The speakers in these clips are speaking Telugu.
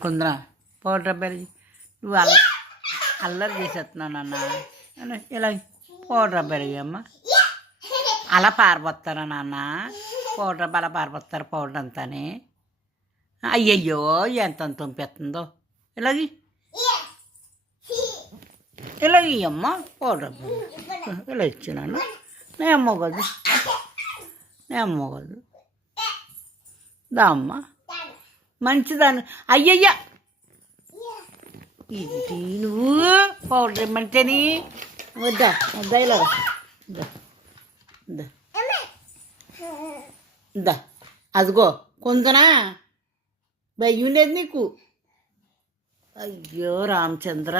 కుందరా పౌడర్ అబ్బాయి నువ్వు అల్లరి చేసేస్తున్నాను నాన్న ఇలా పౌడర్ అబ్బాయి అమ్మ అలా పారిపోతారా నాన్న పౌడర్ అలా పారిపోతారు పౌడర్ అంతానే అయ్యయ్యో ఎంత తొంపెత్తుందో ఇలాగి ఇలాగి అమ్మ పౌడర్ అబ్బాయి ఇలా ఇచ్చినాను నేను అమ్మగదు దా అమ్మ మంచిదాన్ని అయ్యయ్యా ఇది నువ్వు పౌడర్ ఇమ్మంటేని వద్దా ఇలా దా అదిగో కొందనా భయం ఉండేది నీకు అయ్యో రామచంద్ర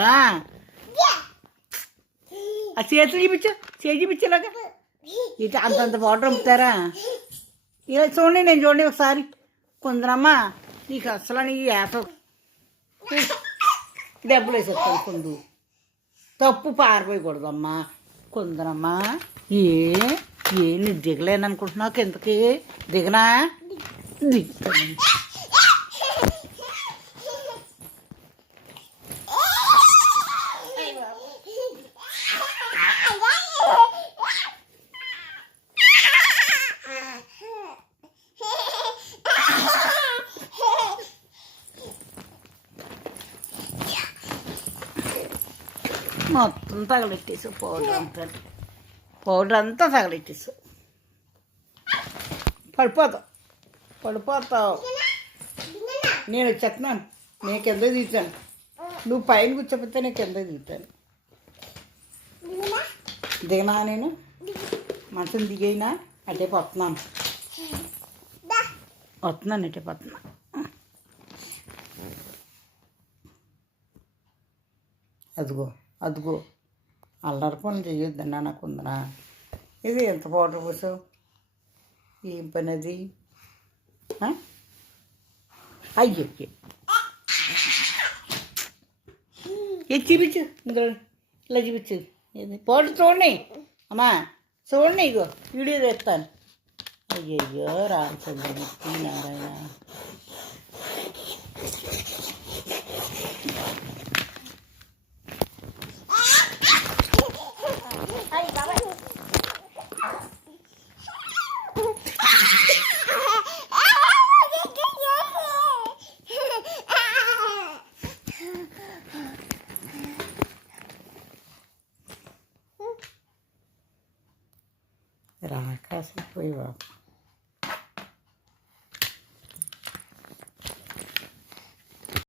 ఆ చేతులు చూపించేలాగా ఇటు అంతంత పౌడర్ అమ్ముతారా ఇలా చూడండి నేను చూడండి ఒకసారి కొందరమ్మా నీకు అసలు నీ యాస డబ్బులు వేసేస్తాను కొందు తప్పు పారిపోయకూడదమ్మా కొందరమ్మా నీ దిగలేను అనుకుంటున్నావు కిందకి దిగనా దిగుతాను మొత్తం తగలెట్టేసావు పౌడర్ అంతా తగలెట్టేసావు పడిపోతావు నేను వచ్చేస్తున్నాను నేను కింద దిగుతాను నువ్వు పైన కూర్చోపోతే నేను కింద దిగుతాను దిగనా నేను మంచం దిగైనా అటే పోతున్నాను అటే పోతున్నా అదిగో అల్లరి పనులు చేయొద్దన్నా నాకు ఉందనా ఇది ఎంత పౌడర్ పోసావు ఏం పని అది అయ్యో ఇది చూపించు ఇలా చూపించు ఇది పౌడర్ చూడండి అమ్మా చూడండి ఇగో వీడియో తెస్తాను అయ్యయ్యో రామచంద్రమూర్తి నారాయణ రాకాసి పోయి బాబు